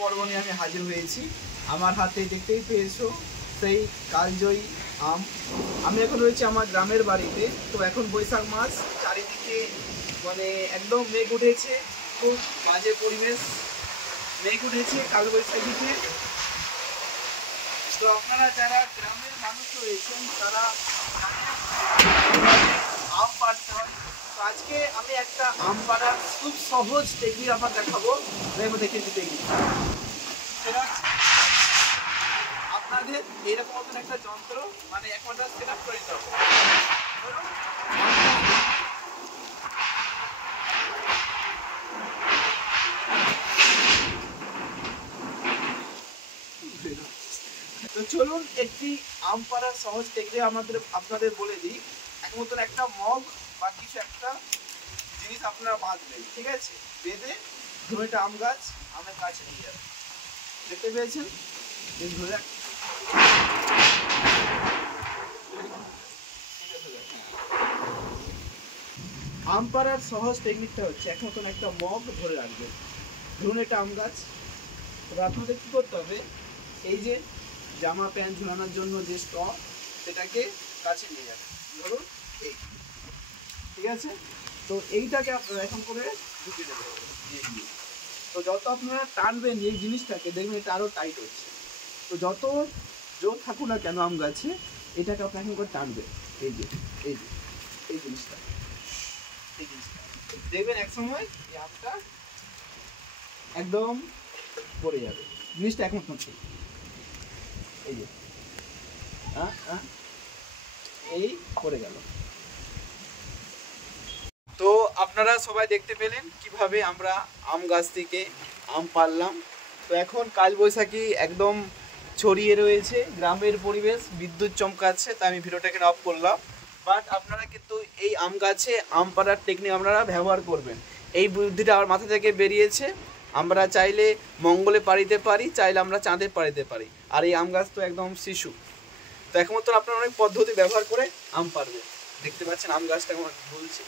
পর্ব নিয়ে আমি হাজির হয়েছি। আমার হাতে দেখতেই পেয়েছো সেই কালজয়ী আম। আমি এখন রয়েছি আমার গ্রামের বাড়িতে। তো এখন বৈশাখ মাস, চারিদিকে মানে একদম মেঘ উঠেছে, খুব বাজে পরিবেশ, মেঘ উঠেছে কালবৈশাখীতে। তো আপনারা যারা গ্রামের মানুষ রয়েছেন তারা আম পাড়তে হয়। তো আজকে আমি একটা আম পাড়ার খুব সহজ টেকনিক আপনার দেখাবো। দেখে টেকনিক সেটা আপনাদের এইরকম মতন একটা যন্ত্র মানে একমাত্র সেট আপ করে দিতে হবে। তো চলুন একটি আম পাড়ার সহজ টেকনিক আপনাদের বলে দিই। এক মতন একটা মগ বা কিছু একটা জিনিস আপনারা বাঁধবেন, ঠিক আছে? বেঁধে ধরুন একটা আম গাছ, আমের কাছে নিয়ে যাবেন। দেখতে পেয়েছেন? ধরে আম পাড়ার সহজ টেকনিকটা হচ্ছে এক মতন একটা মগ ধরে রাখবেন। ধরুন একটা আম গাছ। তবে আপনাদের কী করতে হবে, এই যে জামা প্যান্ট ঝুলানোর জন্য যে স্টক, সেটাকে কাছে নিয়ে যাবেন। ধরুন এই, ঠিক আছে? তো এইটাকে আপনারা এখন করে ঢুকিয়ে দেবেন। তো যত আপনারা টানবেন এই জিনিসটাকে, দেখবেন এটা আরও টাইট হচ্ছে। তো যত জোর থাকুক না কেন আম গাছে, এটাকে আপনি এখন করে টানবেন। এই যে এই যে এই জিনিসটা, এই জিনিসটা দেখবেন এক সময় এই আমটা একদম পড়ে যাবে। জিনিসটা এখন হচ্ছে এই যে এই পড়ে গেল। তো আপনারা সবাই দেখতে পেলেন কিভাবে আমরা আম গাছ থেকে আম পাড়লাম। তো এখন কালবৈশাখী একদম ছড়িয়ে রয়েছে গ্রামের পরিবেশ, বিদ্যুৎ চমকাচ্ছে, তাই আমি ভিডিওটা এখানে অফ করলাম। বাট আপনারা কিন্তু এই আম গাছে আম পাড়ার টেকনিক আপনারা ব্যবহার করবেন। এই বুদ্ধিটা আমার মাথা থেকে বেরিয়েছে। আমরা চাইলে মঙ্গলে পাড়িতে পারি, চাইলে আমরা চাঁদে পাড়িতে পারি। আর এই আম গাছ তো একদম শিশু। তো এখন মতন আপনারা অনেক পদ্ধতি ব্যবহার করে আম পাড়বেন। দেখতে পাচ্ছেন আম গাছটা কেমন ঝুলছে।